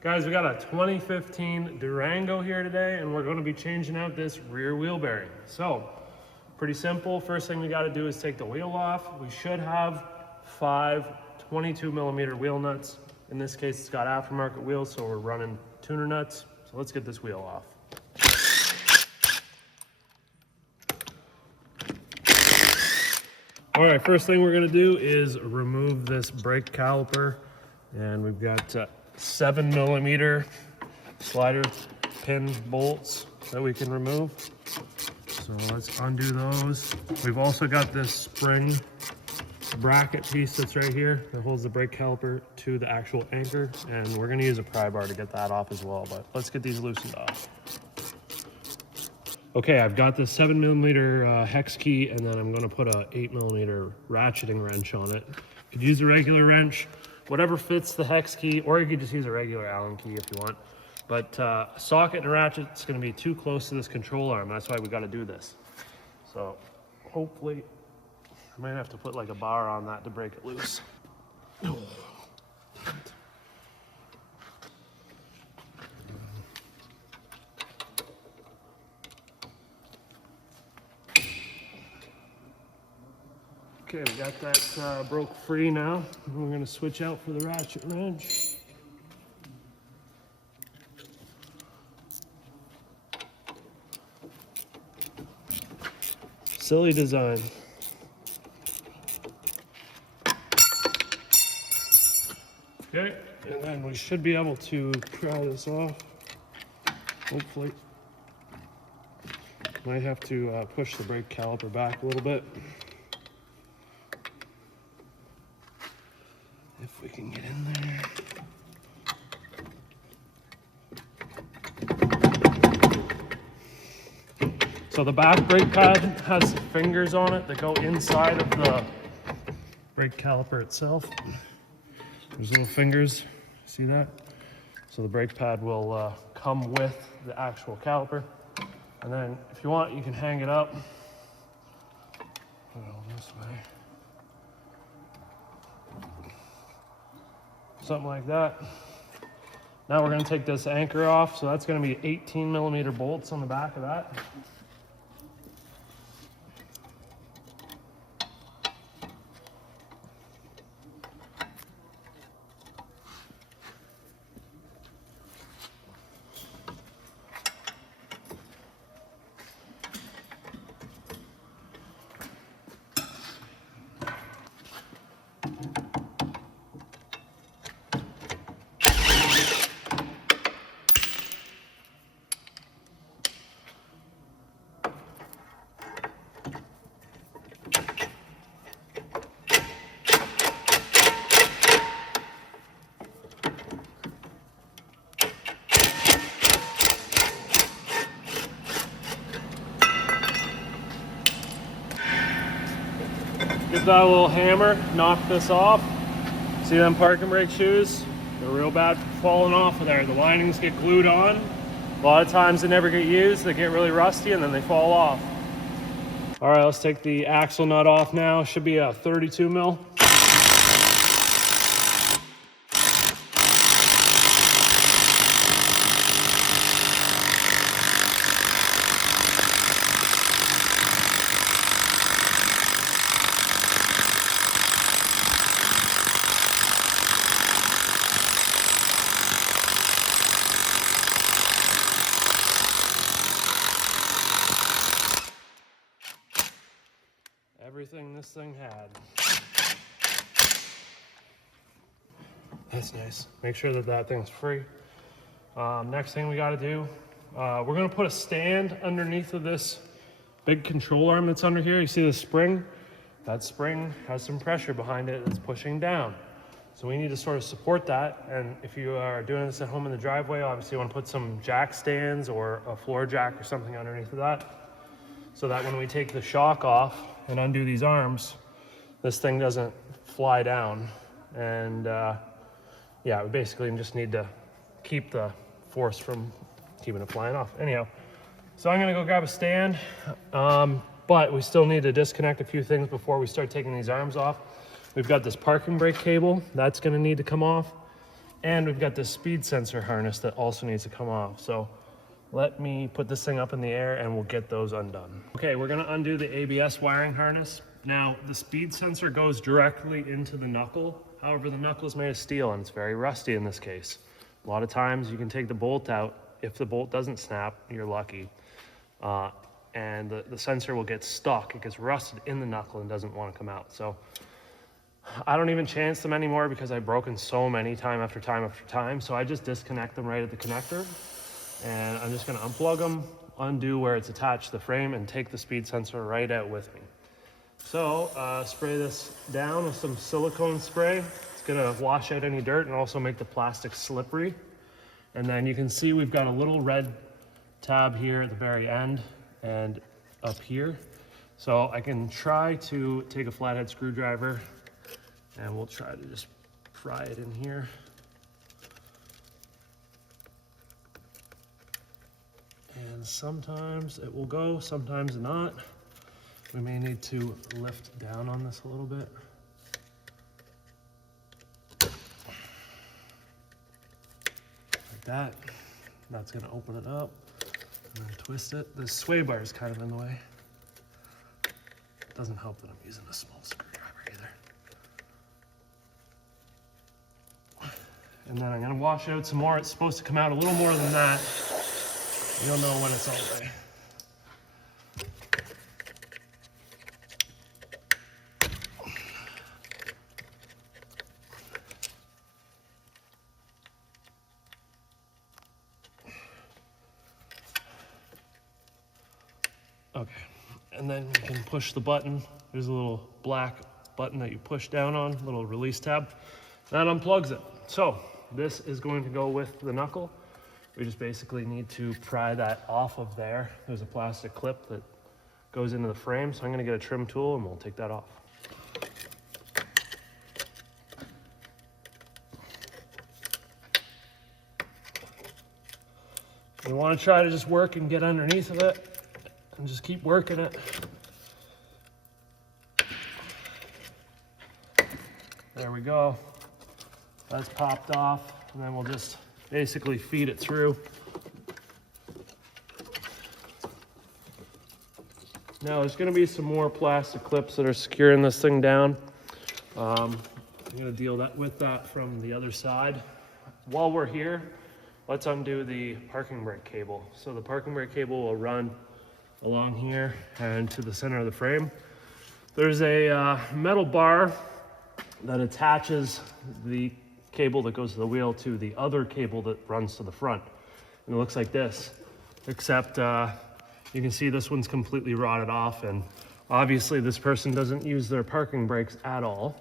Guys, we got a 2015 Durango here today, and we're going to be changing out this rear wheel bearing. So, pretty simple. First thing we got to do is take the wheel off. We should have 5 22mm wheel nuts. In this case, it's got aftermarket wheels, so we're running tuner nuts. So let's get this wheel off. All right, first thing we're going to do is remove this brake caliper, and we've got 7mm slider pin bolts that we can remove. So let's undo those. We've also got this spring bracket piece that's right here that holds the brake caliper to the actual anchor, and we're going to use a pry bar to get that off as well, but let's get these loosened off. Okay, I've got the 7mm hex key, and then I'm going to put a 8mm ratcheting wrench on it. You could use a regular wrench, whatever fits the hex key, or you could just use a regular Allen key if you want. But a socket and a ratchet is going to be too close to this control arm. That's why we got to do this. So hopefully, I might have to put like a bar on that to break it loose. Okay, we got that broke free now. We're going to switch out for the ratchet wrench. Silly design. Okay, and then we should be able to pry this off, hopefully. Might have to push the brake caliper back a little bit. If we can get in there. So the back brake pad has fingers on it that go inside of the brake caliper itself. There's little fingers, see that? So the brake pad will come with the actual caliper. And then if you want, you can hang it up. Put it all this way. Something like that. Now we're going to take this anchor off, so that's going to be 18mm bolts on the back of that. Give that a little hammer, knock this off. See them parking brake shoes? They're real bad for falling off of there. The linings get glued on. A lot of times they never get used. They get really rusty and then they fall off. All right, let's take the axle nut off now. Should be a 32mm. Everything this thing had. That's nice. Make sure that that thing's free. Next thing we got to do, we're going to put a stand underneath of this big control arm that's under here. You see the spring? That spring has some pressure behind it that's pushing down. So we need to sort of support that. And if you are doing this at home in the driveway, obviously you want to put some jack stands or a floor jack or something underneath of that, so that when we take the shock off and undo these arms, this thing doesn't fly down. And yeah, we basically just need to keep the force from keeping it flying off. Anyhow, so I'm gonna go grab a stand, but we still need to disconnect a few things before we start taking these arms off. We've got this parking brake cable, that's gonna need to come off. And we've got this speed sensor harness that also needs to come off. So let me put this thing up in the air and we'll get those undone. Okay, we're gonna undo the ABS wiring harness. Now, the speed sensor goes directly into the knuckle. However, the knuckle is made of steel and it's very rusty in this case. A lot of times you can take the bolt out. If the bolt doesn't snap, you're lucky. And the sensor will get stuck. It gets rusted in the knuckle and doesn't want to come out. So I don't even chance them anymore because I've broken so many time after time after time. So I just disconnect them right at the connector. And I'm just gonna unplug them, undo where it's attached to the frame, and take the speed sensor right out with me. So spray this down with some silicone spray. It's gonna wash out any dirt and also make the plastic slippery. And then you can see we've got a little red tab here at the very end and up here. So I can try to take a flathead screwdriver and we'll try to just pry it in here. And sometimes it will go, sometimes not. We may need to lift down on this a little bit. Like that. That's gonna open it up and then twist it. The sway bar is kind of in the way. It doesn't help that I'm using a small screwdriver either. And then I'm gonna wash out some more. It's supposed to come out a little more than that. You'll know when it's all right. Okay, and then you can push the button. There's a little black button that you push down on, little release tab. That unplugs it. So this is going to go with the knuckle. We just basically need to pry that off of there. There's a plastic clip that goes into the frame, so I'm gonna get a trim tool and we'll take that off. We wanna try to just work and get underneath of it and just keep working it. There we go. That's popped off, and then we'll just basically feed it through. Now there's gonna be some more plastic clips that are securing this thing down. I'm gonna deal with that from the other side. While we're here, let's undo the parking brake cable. So the parking brake cable will run along here and to the center of the frame. There's a metal bar that attaches the cable that goes to the wheel to the other cable that runs to the front. And it looks like this, except you can see this one's completely rotted off, and obviously this person doesn't use their parking brakes at all.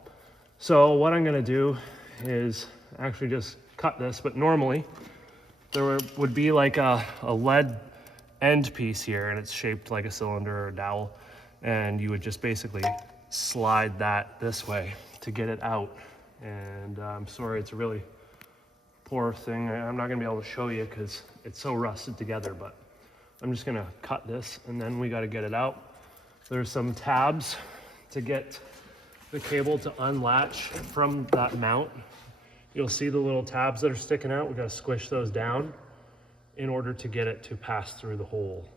So what I'm gonna do is actually just cut this, but normally there would be like a lead end piece here, and it's shaped like a cylinder or a dowel, and you would just basically slide that this way to get it out. And I'm sorry, it's a really poor thing. I'm not gonna be able to show you because it's so rusted together, but I'm just gonna cut this and then we gotta get it out. There's some tabs to get the cable to unlatch from that mount. You'll see the little tabs that are sticking out. We gotta squish those down in order to get it to pass through the hole.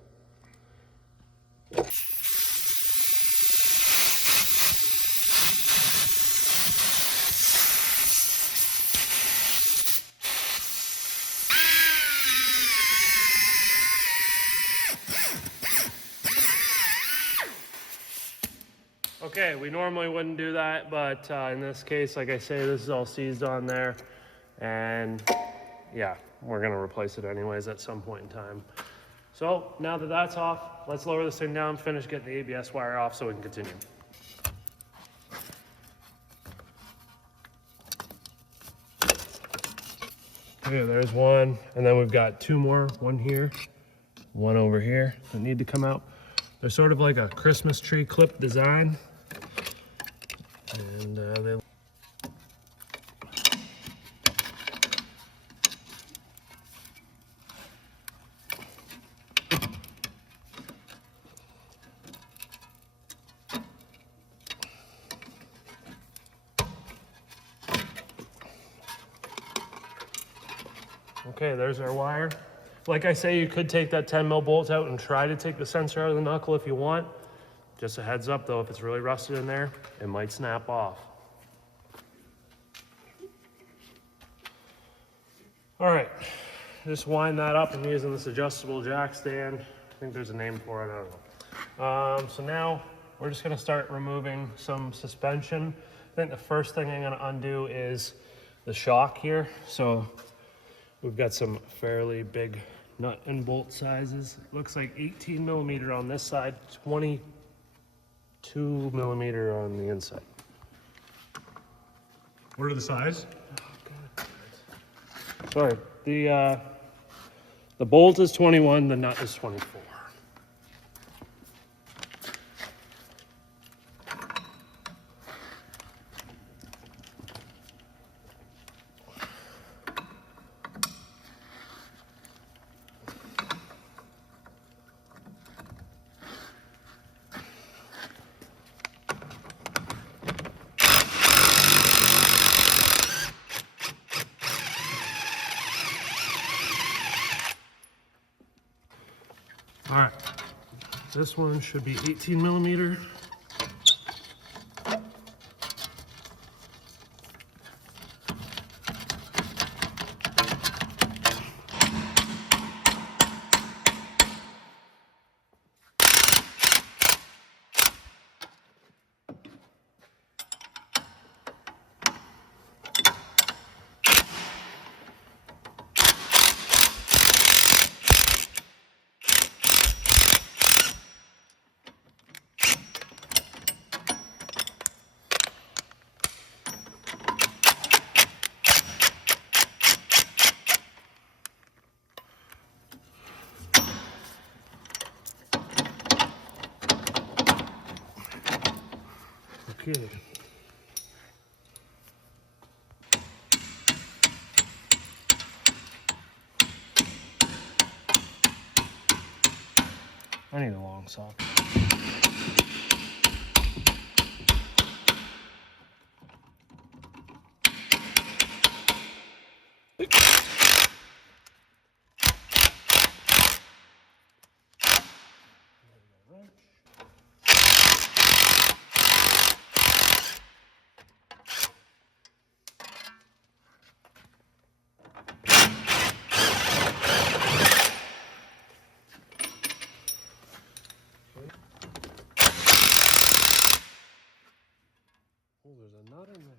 Okay, we normally wouldn't do that, but in this case, like I say, this is all seized on there, and yeah, we're gonna replace it anyways at some point in time. So now that that's off, let's lower this thing down, finish getting the ABS wire off so we can continue. Okay, there's one, and then we've got two more, one here, one over here that need to come out. They're sort of like a Christmas tree clip design. And they Okay, there's our wire. Like I say, you could take that 10 mil bolt out and try to take the sensor out of the knuckle if you want. Just a heads up though, if it's really rusted in there, it might snap off. All right, just wind that up. I'm using this adjustable jack stand. I think there's a name for it, I don't know. So now we're just gonna start removing some suspension. I think the first thing I'm gonna undo is the shock here. So we've got some fairly big nut and bolt sizes. It looks like 18 millimeter on this side, 22 millimeter on the inside. What are the size? Sorry, the bolt is 21, the nut is 24. All right, this one should be 18 millimeter. Okay. I need a long sock. Oh, there's a nut in there.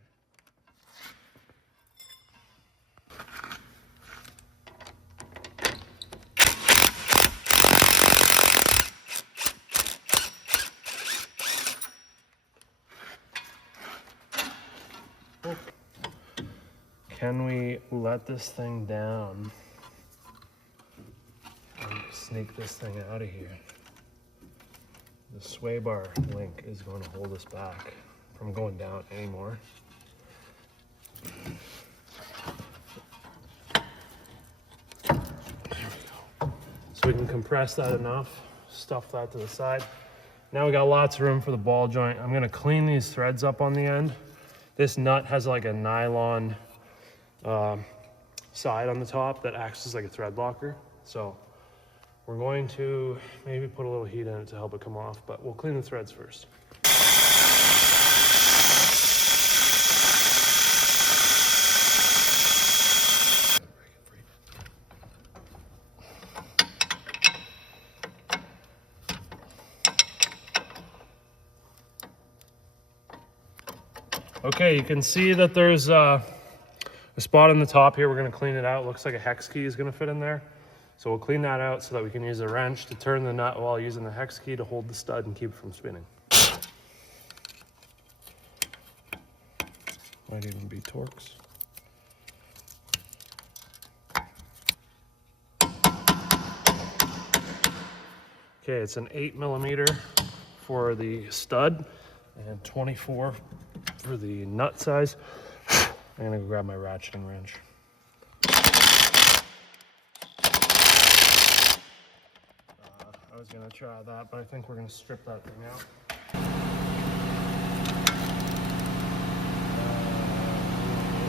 Oh. Can we let this thing down and sneak this thing out of here? The sway bar link is going to hold us back from going down anymore. There we go. So we can compress that enough, stuff that to the side. Now we got lots of room for the ball joint. I'm gonna clean these threads up on the end. This nut has like a nylon side on the top that acts as like a thread locker. So we're going to maybe put a little heat in it to help it come off, but we'll clean the threads first. Okay, you can see that there's a spot on the top here. We're gonna clean it out. Looks like a hex key is gonna fit in there. So we'll clean that out so that we can use a wrench to turn the nut while using the hex key to hold the stud and keep it from spinning. Might even be Torx. Okay, it's an 8 millimeter for the stud and 24 for the nut size. I'm gonna go grab my ratcheting wrench. I was gonna try that, but I think we're gonna strip that thing out.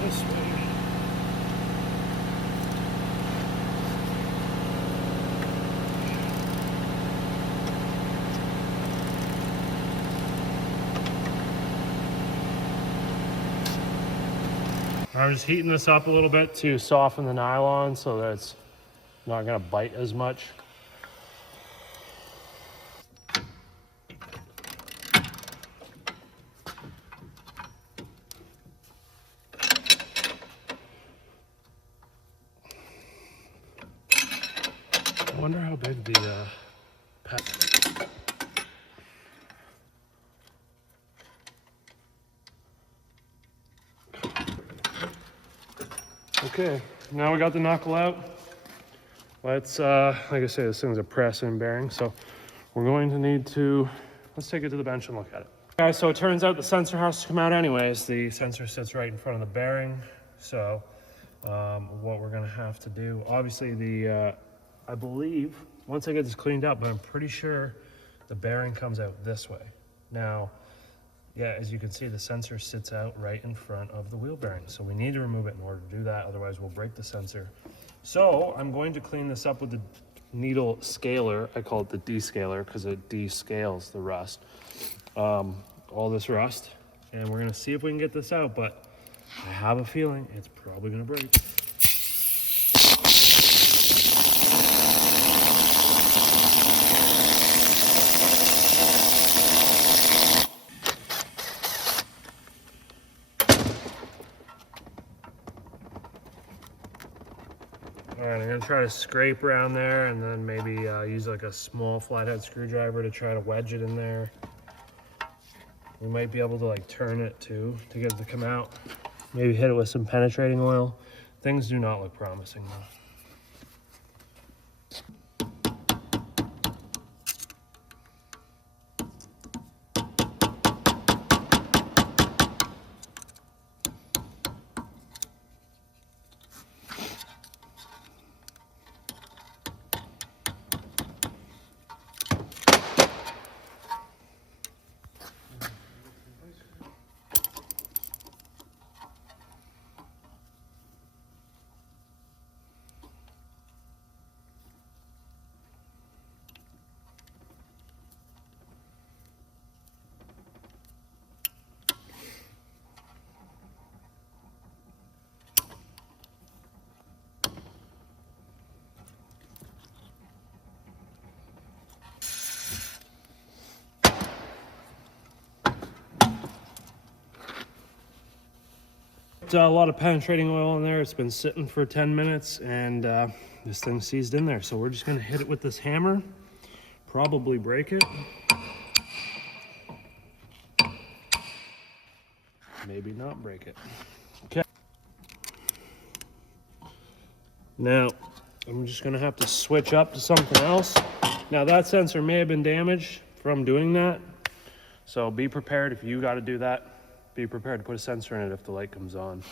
This way. I'm just heating this up a little bit to soften the nylon so that it's not gonna bite as much. I wonder how big the pet. Okay, now we got the knuckle out. Let's, like I say, this thing's a press and bearing, so we're going to need to, let's take it to the bench and look at it. Okay, so it turns out the sensor has to come out anyways. The sensor sits right in front of the bearing, so what we're gonna have to do, obviously I believe, once I get this cleaned up, but I'm pretty sure the bearing comes out this way. Now, yeah, as you can see, the sensor sits out right in front of the wheel bearing. So we need to remove it in order to do that, otherwise we'll break the sensor. So I'm going to clean this up with the needle scaler. I call it the descaler because it descales the rust. All this rust, and we're gonna see if we can get this out, but I have a feeling it's probably gonna break. All right, I'm gonna try to scrape around there and then maybe use like a small flathead screwdriver to try to wedge it in there. We might be able to like turn it too to get it to come out. Maybe hit it with some penetrating oil. Things do not look promising though. A lot of penetrating oil in there. It's been sitting for 10 minutes and this thing seized in there. So we're just gonna hit it with this hammer, probably break it. Maybe not break it. Okay. Now, I'm just gonna have to switch up to something else. Now that sensor may have been damaged from doing that. So be prepared if you gotta do that. Be prepared to put a sensor in it if the light comes on.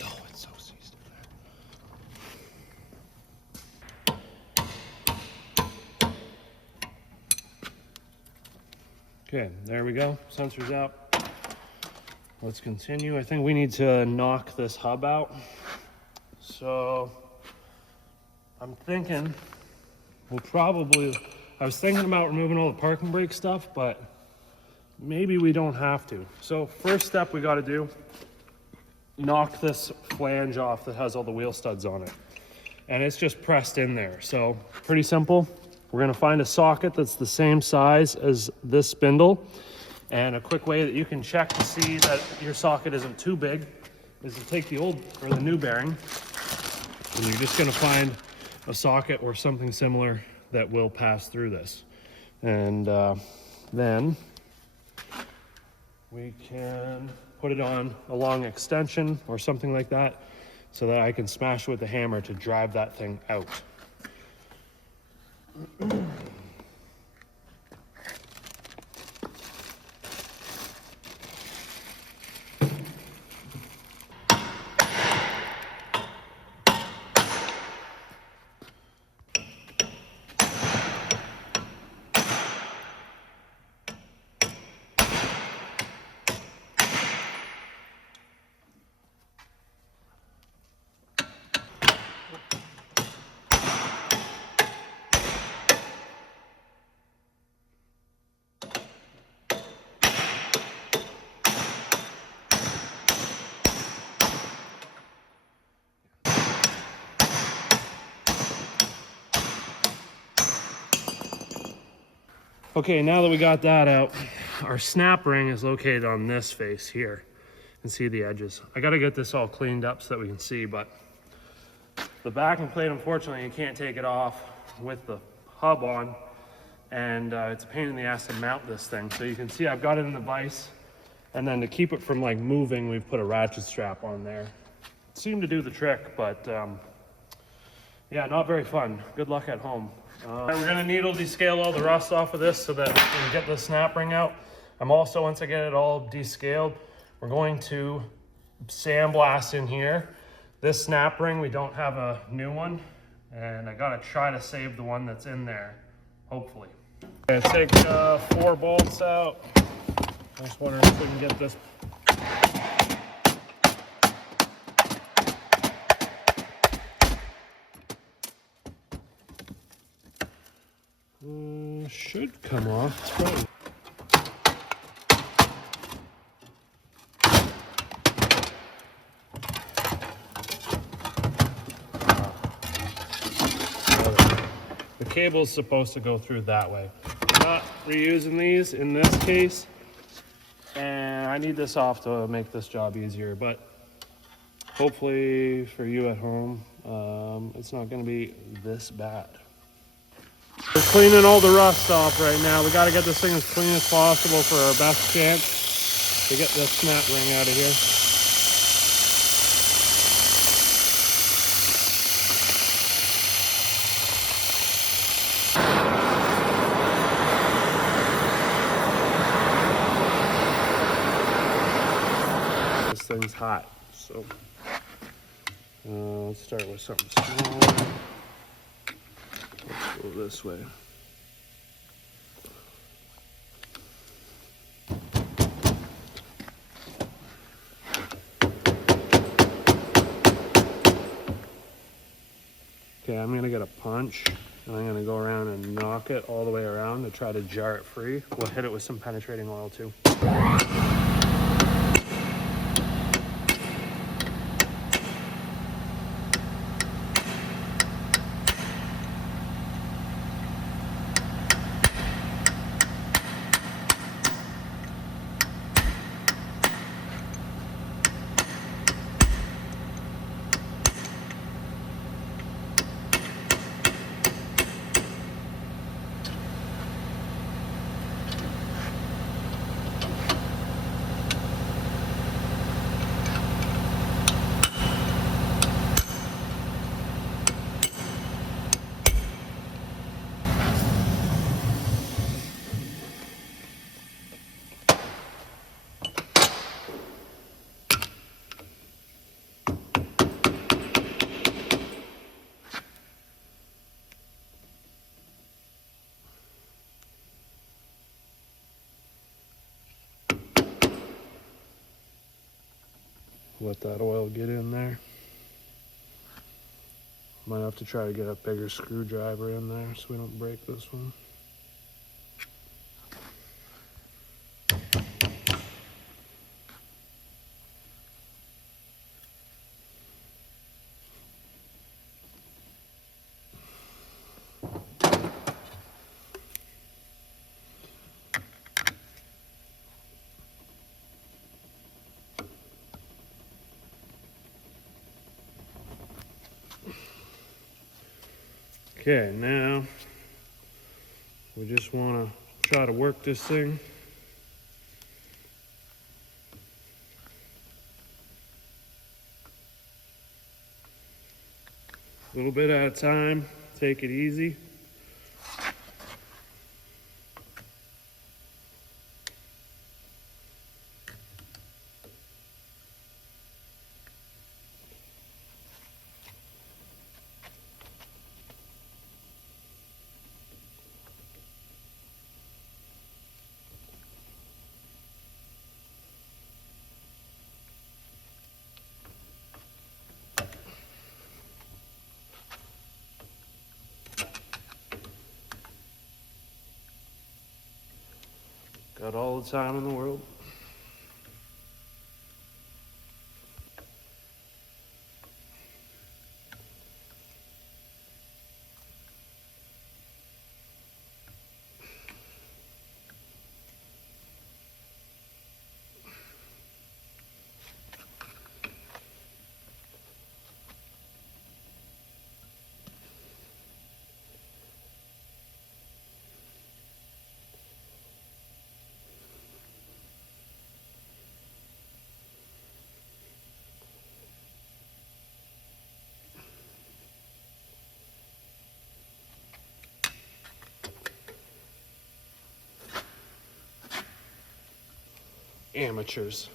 Oh, it's so seized in there. Okay, there we go. Sensor's out. Let's continue. I think we need to knock this hub out. So I'm thinking I was thinking about removing all the parking brake stuff, but maybe we don't have to. So first step we got to do, knock this flange off that has all the wheel studs on it. And it's just pressed in there. So pretty simple. We're gonna find a socket that's the same size as this spindle. And a quick way that you can check to see that your socket isn't too big is to take the old or the new bearing, and you're just gonna find a socket or something similar that will pass through this. And then we can put it on a long extension or something like that so that I can smash it with the hammer to drive that thing out. Okay, now that we got that out, our snap ring is located on this face here. You can see the edges. I gotta get this all cleaned up so that we can see, but the backing plate, unfortunately, you can't take it off with the hub on, and it's a pain in the ass to mount this thing. So you can see I've got it in the vise, and then to keep it from like moving, we've put a ratchet strap on there. It seemed to do the trick, but yeah, not very fun. Good luck at home. We're gonna needle descale all the rust off of this so that we can get the snap ring out. I'm also, once I get it all descaled, we're going to sandblast in here. This snap ring, we don't have a new one, and I gotta try to save the one that's in there, hopefully. I'm gonna take 4 bolts out. I was wondering if we can get this. Should come off. It's probably... The cable's supposed to go through that way. I'm not reusing these in this case, and I need this off to make this job easier, but hopefully for you at home, it's not going to be this bad. We're cleaning all the rust off right now. We got to get this thing as clean as possible for our best chance to get this snap ring out of here. This thing's hot, so let's start with something small. Let's go this way. Okay, I'm gonna get a punch and I'm gonna go around and knock it all the way around to try to jar it free. We'll hit it with some penetrating oil too. Let that oil get in there. Might have to try to get a bigger screwdriver in there so we don't break this one. Okay, now we just want to try to work this thing. A little bit at a time, take it easy. Got all the time in the world. Amateurs.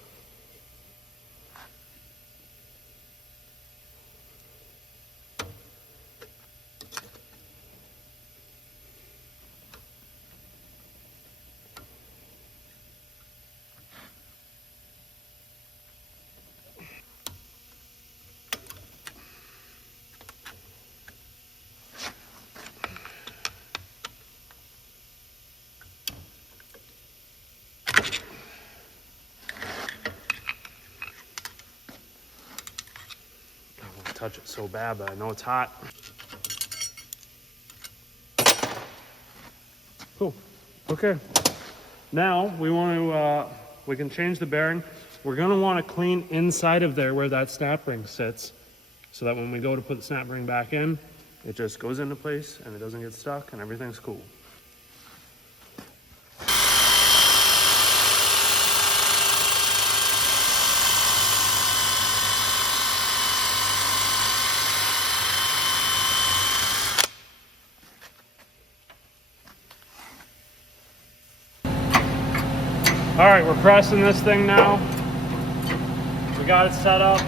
Touch it so bad, but I know it's hot. Cool. Okay. Now we want to, we can change the bearing. We're going to want to clean inside of there where that snap ring sits, so that when we go to put the snap ring back in, it just goes into place and it doesn't get stuck and everything's cool. All right, we're pressing this thing now. We got it set up.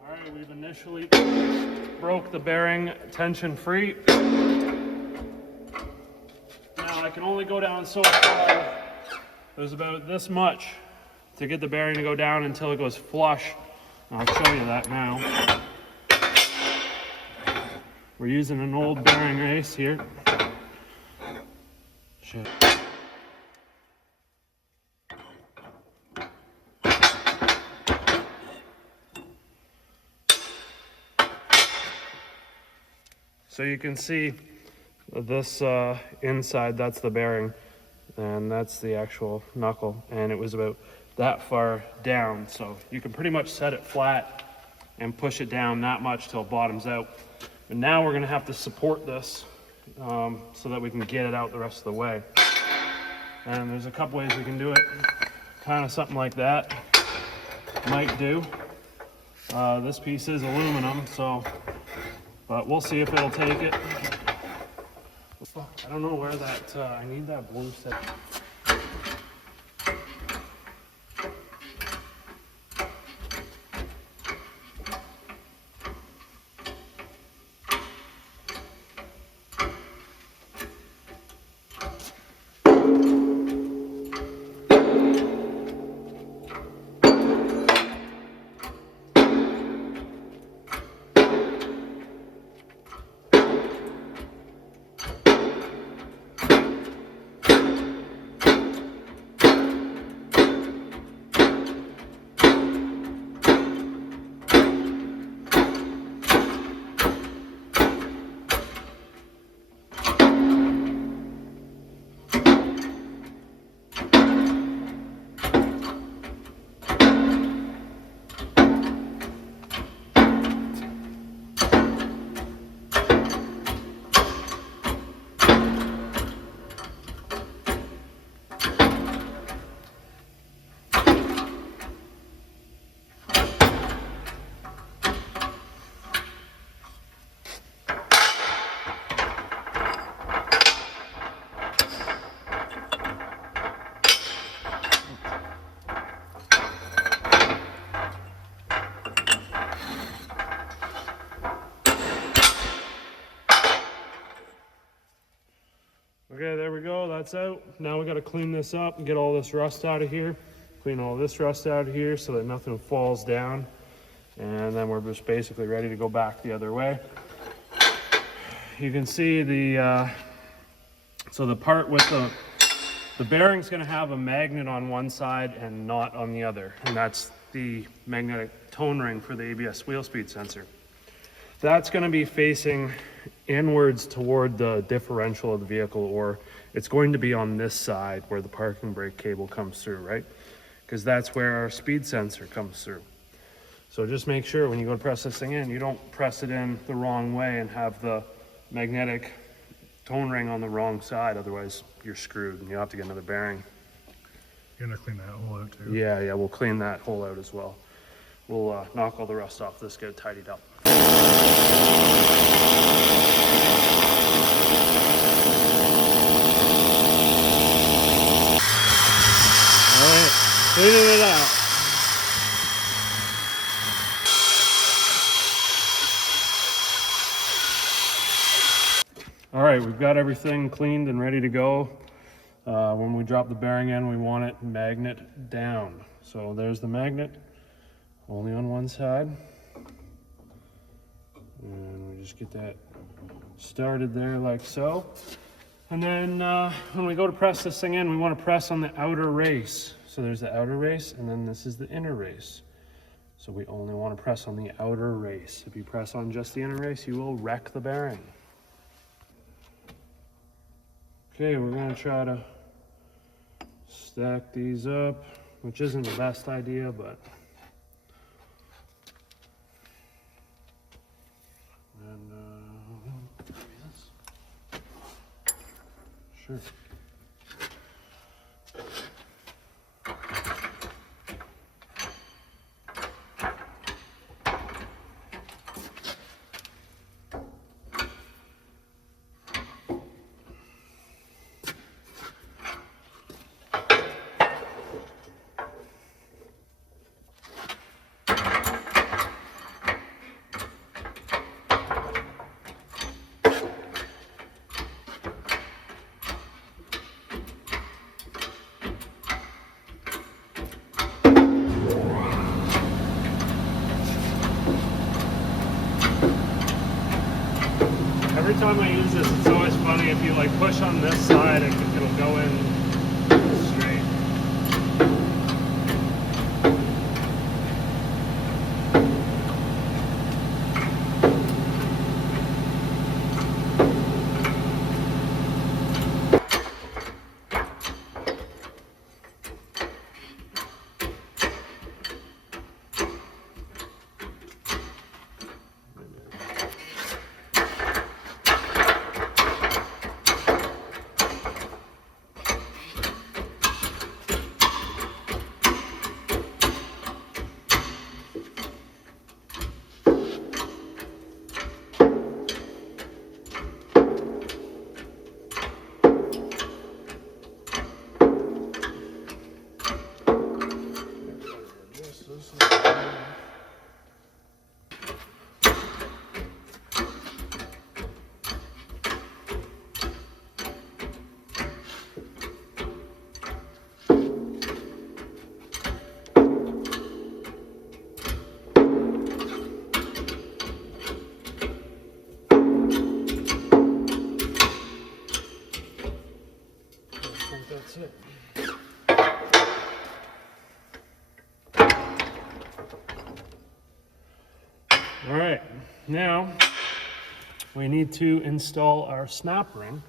All right, we've initially broke the bearing tension free. I can only go down so far. There's about this much to get the bearing to go down until it goes flush. I'll show you that now. We're using an old bearing race here. Shit. So you can see this inside, that's the bearing, and that's the actual knuckle, and it was about that far down, so you can pretty much set it flat and push it down that much till it bottoms out. And now we're going to have to support this so that we can get it out the rest of the way. And there's a couple ways we can do it. Kind of something like that might do. This piece is aluminum, so, but we'll see if it'll take it. Fuck, I don't know where that, I need that blue set. Okay, there we go, that's out. Now we gotta clean this up and get all this rust out of here. Clean all this rust out of here so that nothing falls down. And then we're just basically ready to go back the other way. You can see the, so the part with the bearing's gonna have a magnet on one side and not on the other. And that's the magnetic tone ring for the ABS wheel speed sensor. That's gonna be facing inwards toward the differential of the vehicle, or it's going to be on this side where the parking brake cable comes through, right? Because that's where our speed sensor comes through. So just make sure when you go to press this thing in, you don't press it in the wrong way and have the magnetic tone ring on the wrong side, otherwise you're screwed and you'll have to get another bearing. You're gonna clean that hole out too? Yeah, we'll clean that hole out as well. We'll knock all the rust off this, get it tidied up. All right, cleaning it out. All right, we've got everything cleaned and ready to go. When we drop the bearing in, we want it magnet down. So there's the magnet, only on one side. And we just get that started there like so. And then when we go to press this thing in, we want to press on the outer race. So there's the outer race, and then this is the inner race. So we only want to press on the outer race. If you press on just the inner race, you will wreck the bearing. Okay, we're going to try to stack these up, which isn't the best idea, but sure. Every time I use this, it's always funny if you like push on this side, it'll go in straight. That's it. All right, now we need to install our snap ring,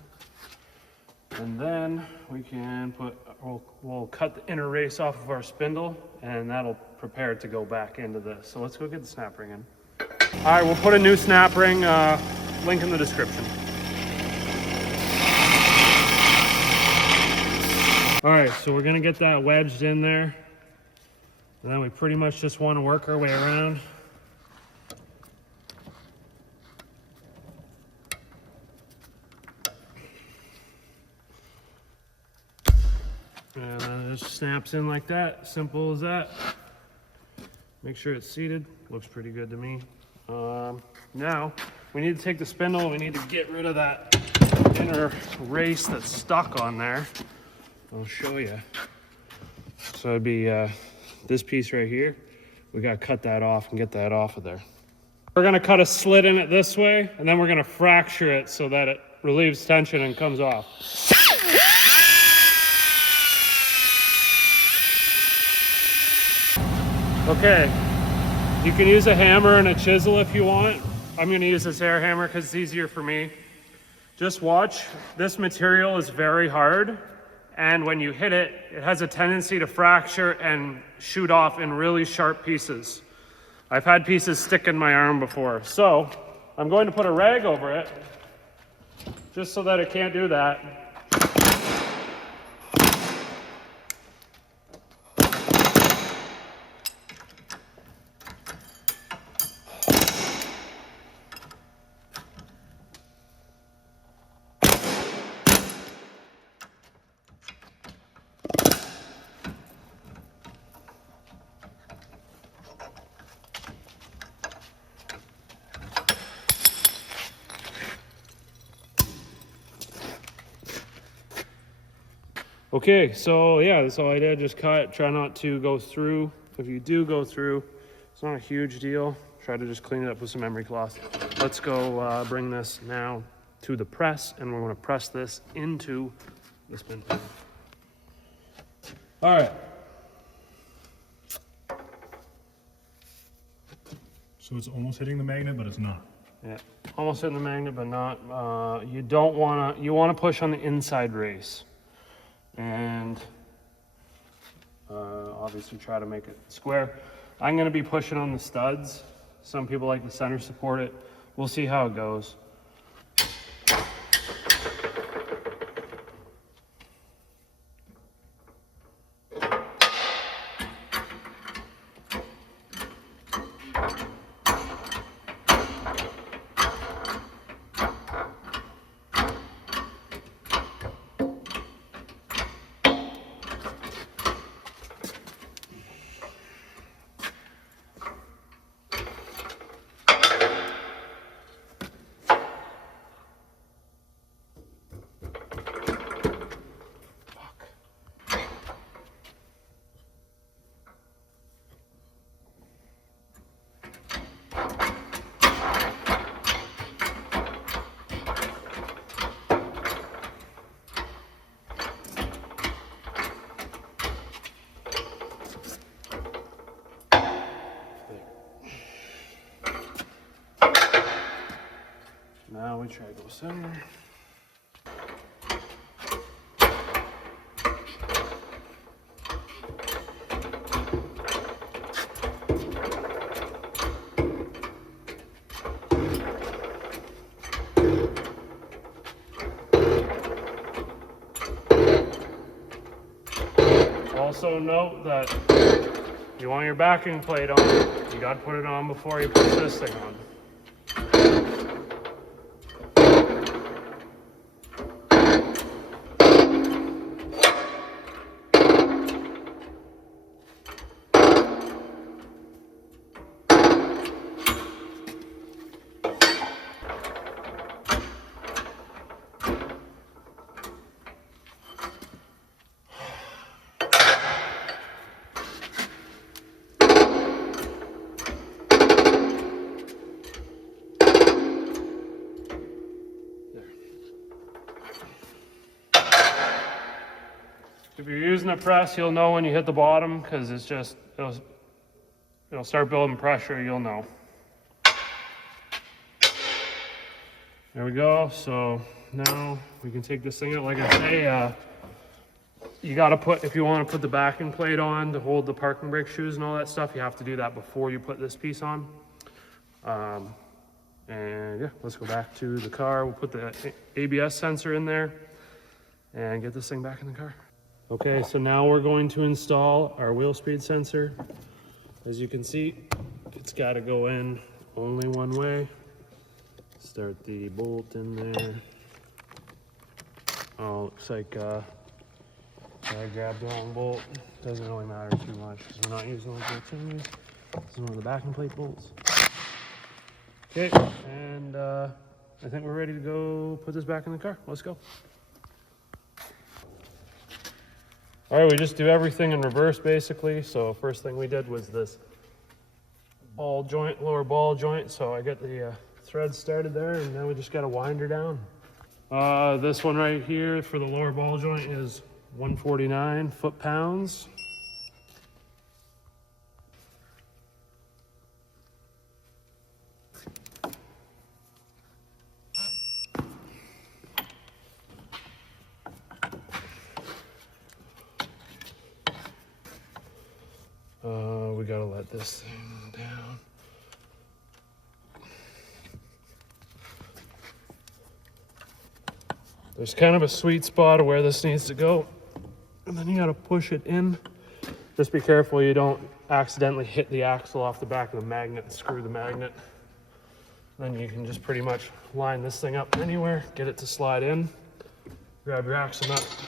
and then we can we'll cut the inner race off of our spindle, and that'll prepare it to go back into this. So let's go get the snap ring in. All right, we'll put a new snap ring, link in the description. All right, so we're gonna get that wedged in there. And then we pretty much just wanna work our way around. And then it just snaps in like that, simple as that. Make sure it's seated, looks pretty good to me. Now, we need to take the spindle, we need to get rid of that inner race that's stuck on there. I'll show you. So it'd be this piece right here. We gotta cut that off and get that off of there. We're gonna cut a slit in it this way, and then we're gonna fracture it so that it relieves tension and comes off. Okay, you can use a hammer and a chisel if you want. I'm gonna use this air hammer because it's easier for me. Just watch, this material is very hard, and when you hit it, it has a tendency to fracture and shoot off in really sharp pieces. I've had pieces stick in my arm before. So I'm going to put a rag over it just so that it can't do that. Okay, so yeah, that's all I did. Just cut, try not to go through. If you do go through, it's not a huge deal. Try to just clean it up with some emery cloth. Let's go bring this now to the press, and we're gonna press this into the spin pan. All right. So it's almost hitting the magnet, but it's not. Yeah, almost hitting the magnet, but not. You don't wanna, you wanna push on the inside race. And obviously try to make it square. I'm going to be pushing on the studs. Some people like the center support it. We'll see how it goes. Now we try to go center. Also note that if you want your backing plate on, you got to put it on before you put this thing on. If you're using a press, you'll know when you hit the bottom because it's just, it'll start building pressure, you'll know. There we go. So now we can take this thing out. Like I say, you got to put, if you want to put the backing plate on to hold the parking brake shoes and all that stuff, you have to do that before you put this piece on. And yeah, let's go back to the car. We'll put the ABS sensor in there and get this thing back in the car. Okay, so now we're going to install our wheel speed sensor. As you can see, it's got to go in only one way. Start the bolt in there. Oh, looks like I grabbed the wrong bolt. Doesn't really matter too much because we're not using those bolts anyways. This is one of the backing plate bolts. Okay, and I think we're ready to go put this back in the car. Let's go. All right, we just do everything in reverse basically. So first thing we did was this ball joint, lower ball joint. So I got the thread started there, and now we just got to wind her down. This one right here for the lower ball joint is 149 foot-pounds. We gotta let this thing down. There's kind of a sweet spot of where this needs to go. And then you gotta push it in. Just be careful you don't accidentally hit the axle off the back of the magnet and screw the magnet. Then you can just pretty much line this thing up anywhere, get it to slide in, grab your axle nut.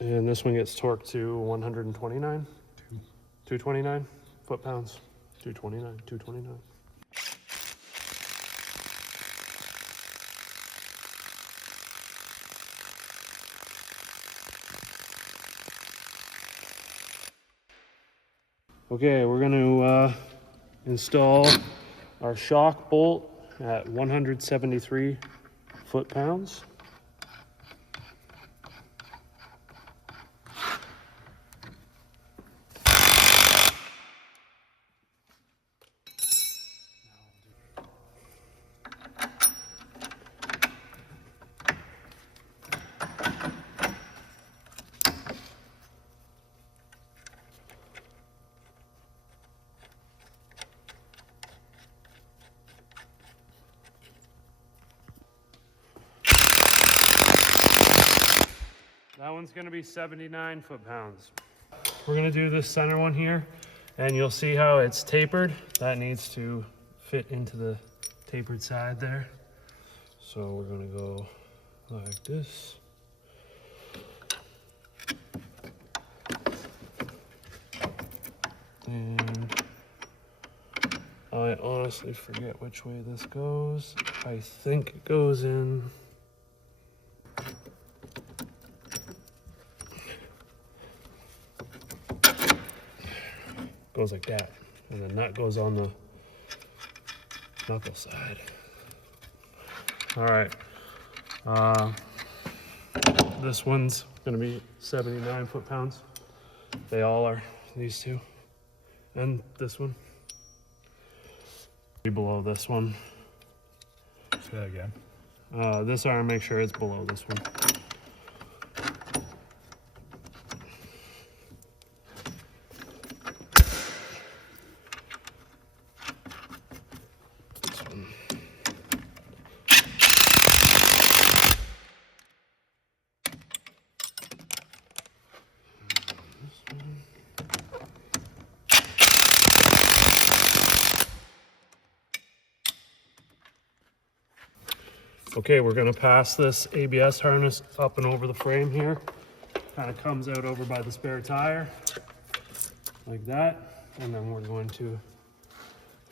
And this one gets torqued to 129, 229 foot-pounds, 229, 229. Okay, we're going to install our shock bolt at 173 foot-pounds. That one's gonna be 79 foot-pounds. We're gonna do this center one here, and you'll see how it's tapered. That needs to fit into the tapered side there. So we're gonna go like this. And I honestly forget which way this goes. I think it goes in. Goes like that, and then that goes on the knuckle side. All right, this one's gonna be 79 foot-pounds. They all are, these two, and this one. Be below this one. Say that again. This arm, make sure it's below this one. Okay, we're gonna pass this ABS harness up and over the frame here. Kind of comes out over by the spare tire, like that. And then we're going to,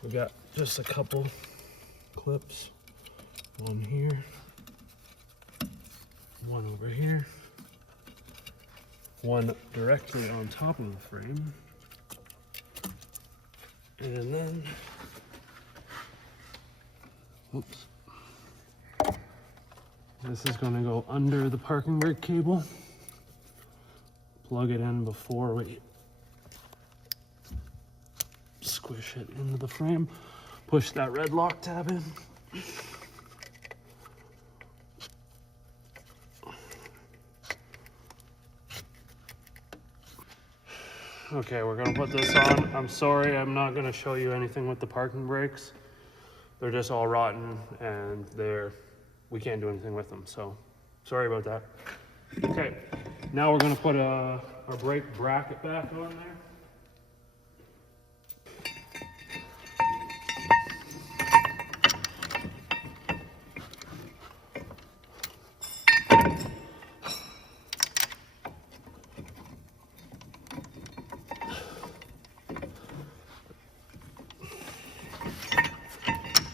we got just a couple clips. One here, one over here, one directly on top of the frame. And then, oops. This is going to go under the parking brake cable. Plug it in before we squish it into the frame. Push that red lock tab in. Okay, we're going to put this on. I'm sorry, I'm not going to show you anything with the parking brakes. They're just all rotten and we can't do anything with them, so sorry about that. Okay, now we're gonna put our brake bracket back on there.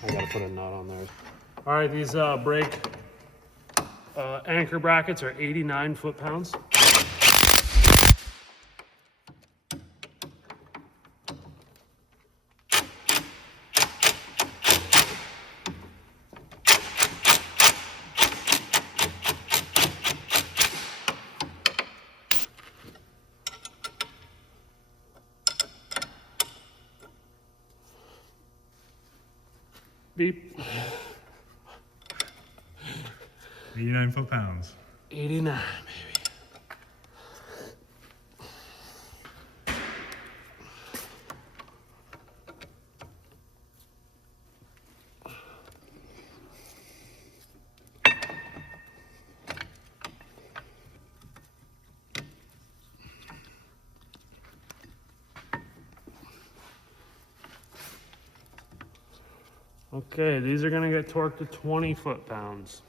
I gotta put a nut on there. All right, these brake anchor brackets are 89 foot-pounds. Beep. 89 foot-pounds. 89, baby. Okay, these are gonna get torqued to 20 foot-pounds.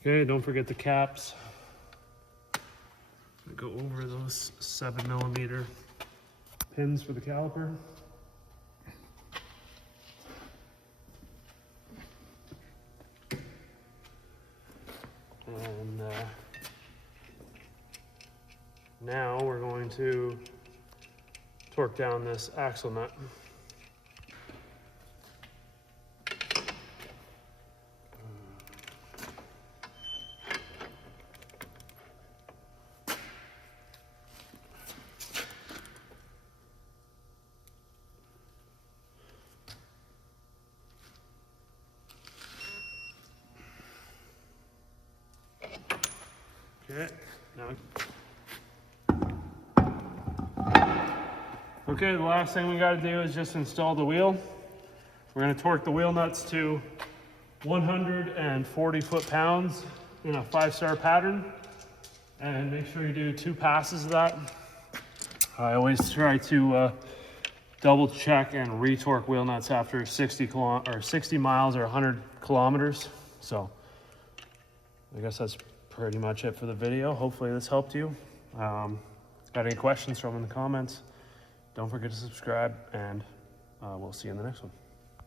Okay, don't forget the caps. Go over those 7mm pins for the caliper. And now we're going to torque down this axle nut. Okay, okay, the last thing we got to do is just install the wheel. We're going to torque the wheel nuts to 140 foot-pounds in a 5-star pattern, and make sure you do 2 passes of that. I always try to double check and re-torque wheel nuts after 60 miles or 100 kilometers. So I guess that's pretty much it for the video. Hopefully this helped you. Got any questions, throw them in the comments. Don't forget to subscribe, and we'll see you in the next one.